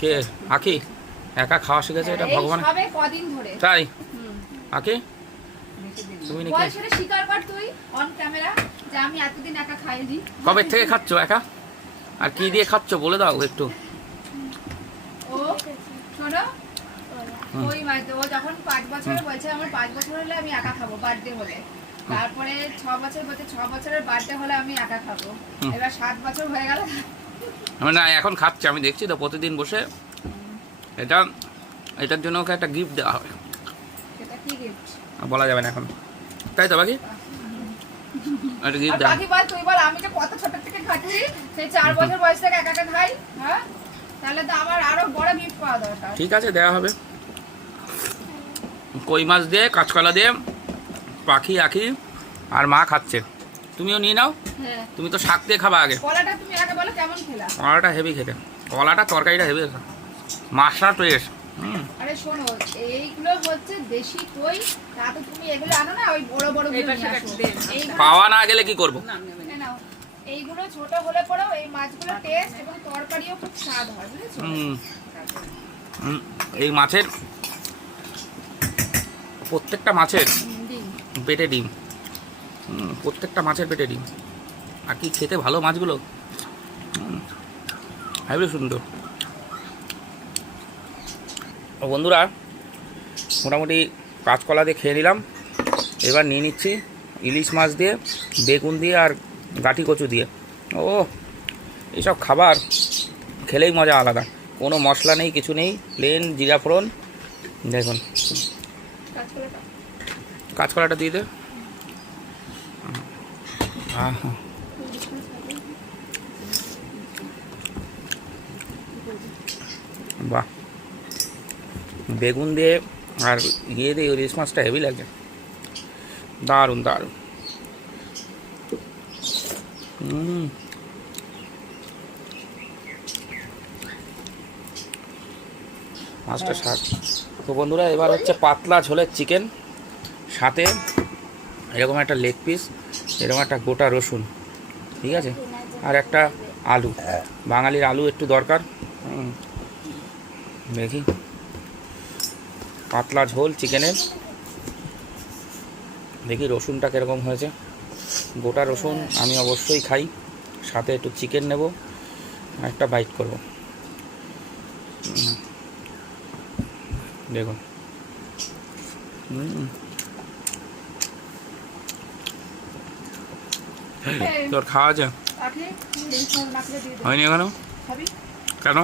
কে আঁকি একা খাওয়া শিখেছে এটা ভগবান সবে কদিন ধরে তাই আঁকি তুমি নাকি বল সেটা স্বীকার কর তুই অন ক্যামেরা যে আমি এতদিন একা খাইনি। কবে থেকে খাচ্ছ একা আর কি দিয়ে খাচ্ছ বলে দাও একটু। ও শোনো ওই মানে ও যখন 5 বছর বলছে আমার 5 বছর হলে আমি একা খাবো বার্থডে হলে, তারপরে 6 বছর বলছে 6 বছরের বার্থডে হলে আমি একা খাবো, এবার 7 বছর হয়ে গেল না এখন খাচ্ছে আমি দেখছি তো প্রতিদিন বসে। এটা এটার জন্য ওকে একটা গিফট দেওয়া হবে, এটা কি গিফট বলা যাবে না এখন, তাই তো বাকি একটা গিফট দেওয়া। বাকি বল তুই বল আমি যে কত ছোট থেকে খাচ্ছি সেই 4 বছর বয়স থেকে একা একা খাই, হ্যাঁ তাহলে তো আমার আরো বড় গিফট পাওয়া দরকার। ঠিক আছে দেওয়া হবে, কই মাছ দিয়ে কাঁচকলা দিয়ে পাখি আঁকি আর মা খাচ্ছে, তুমিও নিয়ে নাও। হ্যাঁ তুমি তো শাক দিয়ে খাবা আগে। কলাটা তুমি আগে বলো কেমন খেলা। কলাটা হেভি খেতে, কলাটা তরকারিটা হেভি মাছটা টেস্ট। আরে শোনো এইগুলো হচ্ছে দেশি কই, তা তো তুমি এগুলো আনো না ওই বড় বড় গুলো নিয়ে আসো। এইগুলো পাওয়া না গেলে কি করবো। নাও এইগুলো ছোট হলে পরেও এই মাছগুলো টেস্ট এবং তরকারিও খুব স্বাদ হয় বুঝেছো। এই মাছের প্রত্যেকটা মাছের পেটে ডিম, প্রত্যেকটা মাছের পেটে ডিম। আর কি খেতে ভালো মাছগুলো, হেবি সুন্দর। বন্ধুরা মোটামুটি কাঁচকলা দিয়ে খেয়ে নিলাম, এবার নিয়ে নিচ্ছি ইলিশ মাছ দিয়ে বেগুন দিয়ে আর গাঁটি কচু দিয়ে। ও এইসব খাবার খেলেই মজা আলাদা, কোনো মশলা নেই কিছু নেই, প্লেন জিরা ফোড়ন। দেখুন কাঁচকলাটা দিয়ে দে। বাহ বেগুন দিয়ে আর ইয়ে দিয়ে ইলিশ মাছটা হেভি লাগে, দারুণ দারুণ। মাছটা স্বাদ। তো বন্ধুরা এবার হচ্ছে পাতলা ঝোলের চিকেন, সাথে এরকম একটা লেগ পিস, এরকম একটা গোটা রসুন, ঠিক আছে, আর একটা আলু, বাঙালির আলু একটু দরকার। দেখি পাতলা ঝোল চিকেনের, দেখি রসুনটা কীরকম হয়েছে। গোটা রসুন আমি অবশ্যই খাই, সাথে একটু চিকেন নেব, একটা বাইট করব। দেখুন তোর খাওয়া আছে আপনি হয়নি এখনো? কেন?